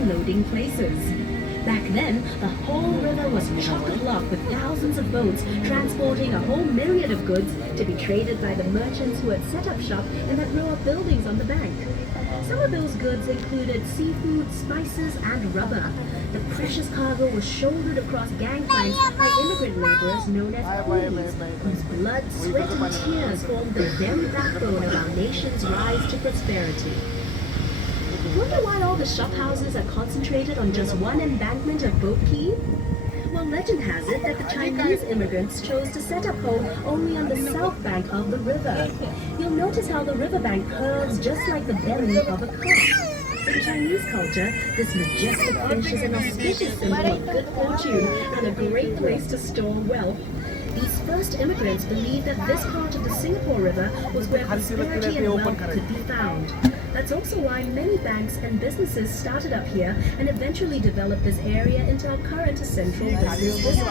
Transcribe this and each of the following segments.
unloading places. Back then, the whole river was chock-a-block with thousands of boats transporting a whole myriad of goods to be traded by the merchants who had set up shop in that row of buildings on the bank. Some of those goods included seafood, spices, and rubber. The precious cargo was shouldered across gangplanks by immigrant laborers known as coolies, whose blood, sweat, and tears formed the very backbone of our nation's rise to prosperity. Wonder why all the shophouses are concentrated on just one embankment of Boat Quay? Well, legend has it that the Chinese immigrants chose to set up home only on the south bank of the river. You'll notice how the riverbank curves just like the belly of a cup. In Chinese culture, this majestic fish is an auspicious symbol of good fortune and a great place to store wealth. These first immigrants believed that this part of the Singapore River was where prosperity and wealth could be found. That's also why many banks and businesses started up here and eventually developed this area into our current central business district.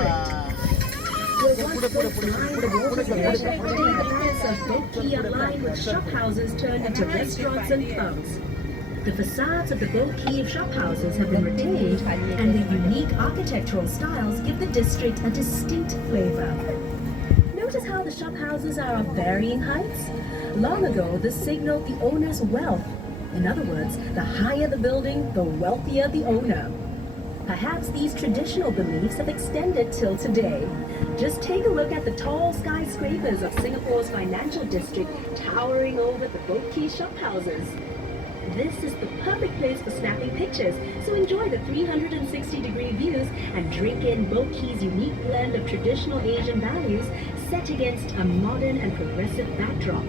Where once boats lined the waters of Asia, today the banks of Boat Quay are lined with shophouses turned into restaurants and pubs. The facades of the Boat Quay shophouses have been retained, and the unique architectural styles give the district a distinct flavor. Notice how the shophouses are of varying heights? Long ago, this signaled the owner's wealth. In other words, the higher the building, the wealthier the owner. Perhaps these traditional beliefs have extended till today. Just take a look at the tall skyscrapers of Singapore's financial district towering over the Boat Quay shophouses. This is the perfect place for snapping pictures, so enjoy the 360-degree views and drink in Boat Quay's unique blend of traditional Asian values set against a modern and progressive backdrop.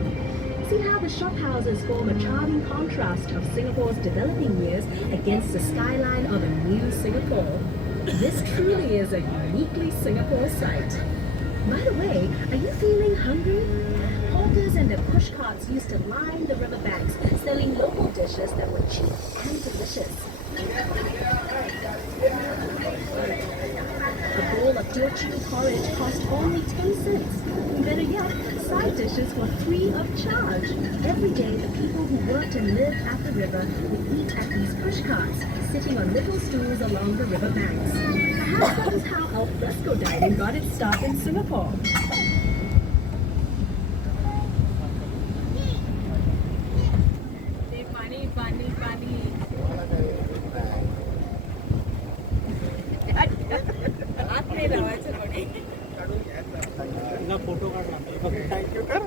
See how the shophouses form a charming contrast of Singapore's developing years against the skyline of a new Singapore. This truly is a uniquely Singapore sight. By the way, are you feeling hungry? Hawkers and their pushcarts used to line the riverbanks, selling local dishes that were cheap and delicious. A bowl of Teochew porridge cost only 10 cents. Better yet, side dishes were free of charge. Every day, the people who worked and lived at the river would eat at these pushcarts, sitting on little stools along the river banks. Perhaps that was how al fresco dining got its start in Singapore. Photo काढला thank you कर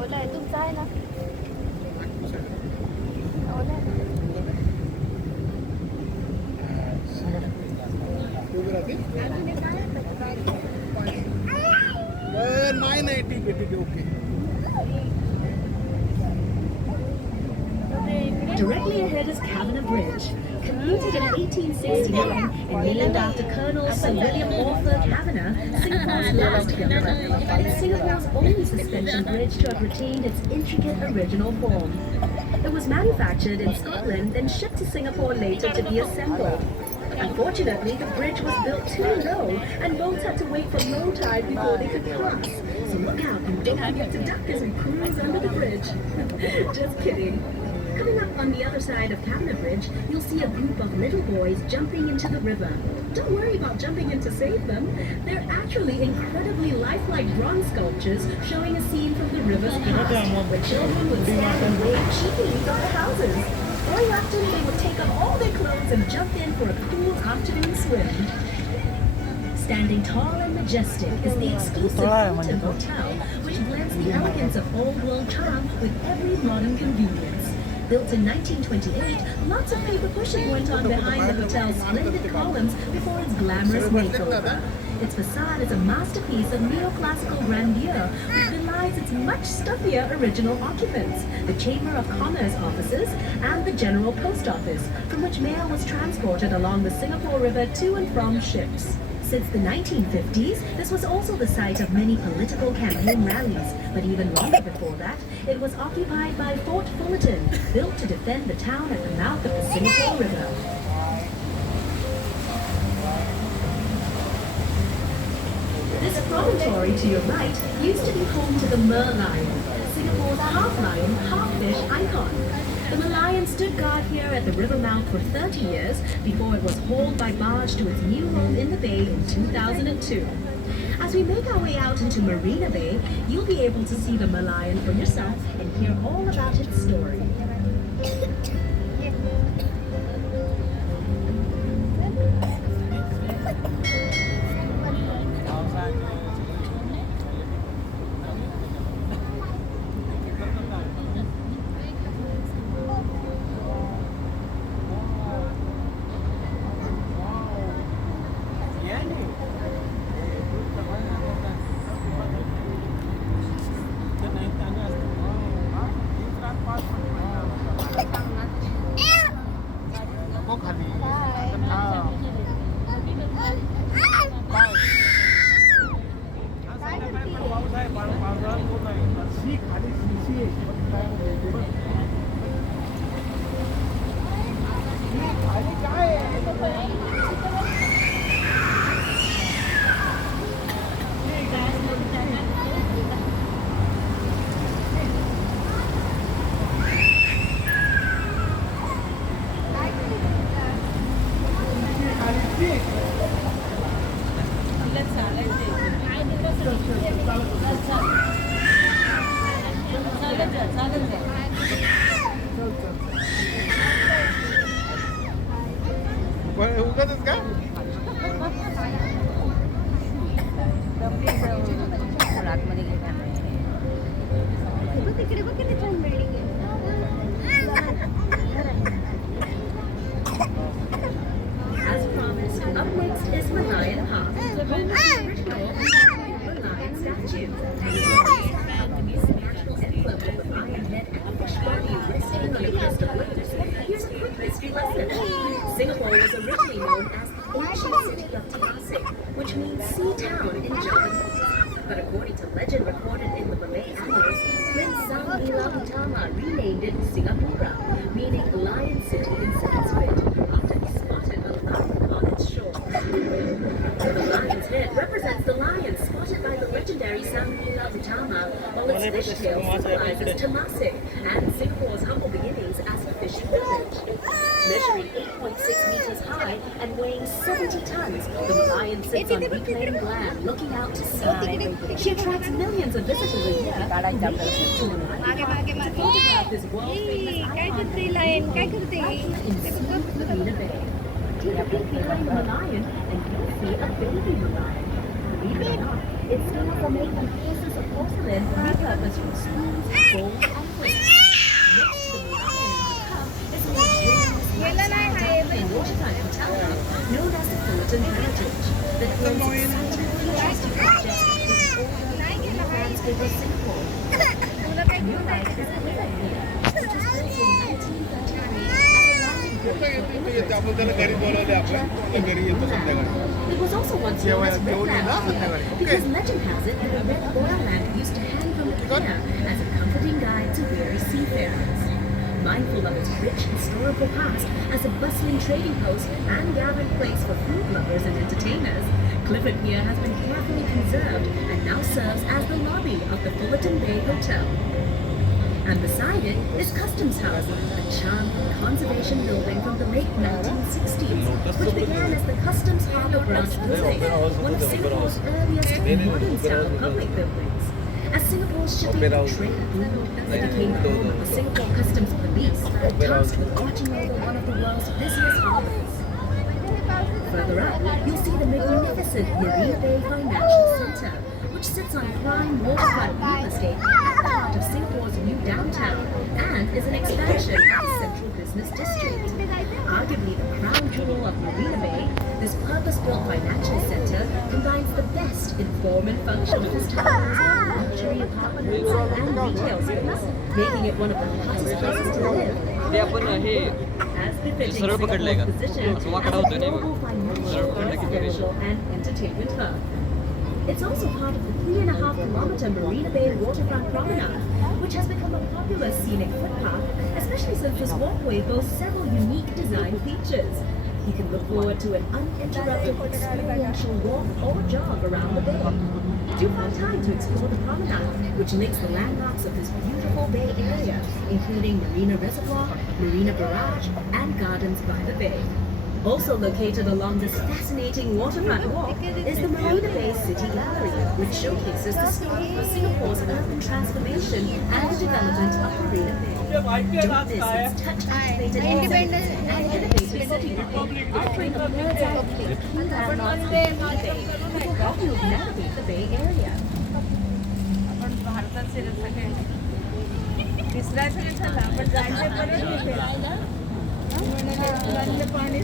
ओला आहे तुमचा आहे ना ओला नाही नाही ठीक आहे okay Directly ahead is Kavanagh Bridge, completed in 1869 and named after Colonel Sir William Orford Kavanagh, Singapore's last governor. It's Singapore's only suspension bridge to have retained its intricate original form. It was manufactured in Scotland, then shipped to Singapore later to be assembled. Unfortunately, the bridge was built too low, and boats had to wait for low tide before they could cross. So look out and don't forget to duck as we cruise under the bridge. Just kidding. Coming up on the other side of Kavanagh Bridge, you'll see a group of little boys jumping into the river. Don't worry about jumping in to save them. They're actually incredibly lifelike bronze sculptures showing a scene from the river's past, where children would stand and wave cheekily from the houses. Very often, they would take off all their clothes and jump in for a cool afternoon swim. Standing tall and majestic is the exclusive Hilton Hotel, which blends the elegance of old world charm with every modern convenience. Built in 1928, lots of paper pushing went on behind the hotel's splendid columns before its glamorous makeover. Its facade is a masterpiece of neoclassical grandeur, which belies its much stuffier original occupants, the Chamber of Commerce offices and the General Post Office, from which mail was transported along the Singapore River to and from ships. Since the 1950s, this was also the site of many political campaign rallies, but even longer before that, it was occupied by Fort Fullerton, built to defend the town at the mouth of the Singapore River. This promontory to your right used to be home to the Merlion, Singapore's Singapore's half-lion, half-fish icon. The Malayan stood guard here at the river mouth for 30 years before it was hauled by barge to its new home in the bay in 2002. As we make our way out into Marina Bay, you'll be able to see the Malayan for yourself and hear all about its story. उगाचच का As promised, up next is Malayan Park, home of the original Malayan statue. National emblem with the lion head and fish body resting on a crest of waves. Here's a quick history lesson. Singapore was originally known as the ancient city of Temasek, which means sea town in Javan. But according to legend recorded in the Malay annals, Prince Sang-Nila Utama renamed it Singapura, meaning Lion City in Sanskrit, after he spotted a lion on its shore. The lion's head represents the lion spotted by the legendary Sang-Nila Utama, while its fishtail symbolizes Temasek and Singapore's humble beginnings as a fishing village. Measuring 8.6 meters high and weighing 70 tons, the Malayan sits on reclaimed land looking out to sea. She attracts millions of visitors a year who reach to Malayan to photograph this world-famous icon in smooth Marina Bay. Take a peek behind the Malayan and you'll see a baby Malayan. Believe it or not, its scales are made from pieces of porcelain repurposed from spoons, bowls, and plates. Next to the Malayan in the cup is a luxurious watertight hotel known as the Fullerton Heritage that holds exciting futuristic projects with all the landscape of Singapore. New life is Clifford here, which was built in 1939 as a landing port for immigrants. It was also once known as Redland because legend has it that a red oil lamp used to hang from the pier as a comforting guide to weary seafarers. Mindful of its rich historical past as a bustling trading post and gathering place for food lovers and entertainers, Clifford Pier has been carefully conserved and now serves as the lobby of the Fullerton Bay Hotel. And beside it is Customs House, a charming conservation building from the late 1960s, which began as the Customs Harbour Branch Building, one of Singapore's earliest modern-style public buildings. As Singapore's shipping and trade boomed, it became home of the Singapore Customs Police, tasked with watching over one of the world's busiest harbours. Further up, you'll see the magnificent Marina Bay Financial Centre, which sits on prime waterfront real estate at the heart of Singapore's new downtown and is an expansion of the central business district. Arguably the crown jewel of Marina Bay, this purpose-built financial centre combines the best in form and function of its towers, luxury apartments, and retail space, making it one of the hottest places to live. As befitting Singapore's position as a global financial, residential, and entertainment hub. It's also part of the 3.5-kilometer Marina Bay waterfront promenade, which has become a popular scenic footpath, especially since this walkway boasts several unique design features. You can look forward to an uninterrupted experiential walk or jog around the bay. do find time to explore the promenade, which links the landmarks of this beautiful Bay Area, including Marina Reservoir, Marina Barrage, and Gardens by the Bay. Also located along this fascinating waterfront walk is the Marina Bay City Gallery, which showcases the story of Singapore's urban transformation and the development of Marina Bay. Don't miss its touch-activated exhibits and innovative city life, offering a bird's-eye view of key landmarks of Marina Bay that will help you navigate the Bay Area. आपण भारतात शिरत सगळे तिसरा तरी झाला पण जायचे परत तिथे पाणी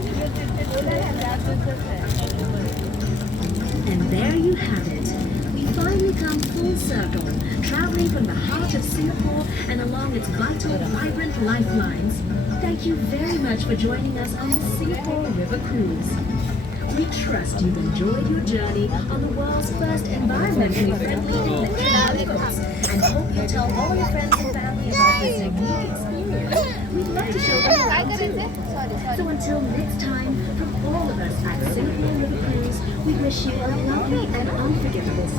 And there you have it. We finally come full circle, traveling from the heart of Singapore and along its vital, vibrant lifelines. Thank you very much for joining us on the Singapore River Cruise. We trust you've enjoyed your journey on the world's first environmentally friendly electric vehicles and hope you tell all your friends and family about this unique experience. We'd love to show them around too. So until next time, from all of us at Singapore River Cruise, we wish you a lovely and unforgettable stay.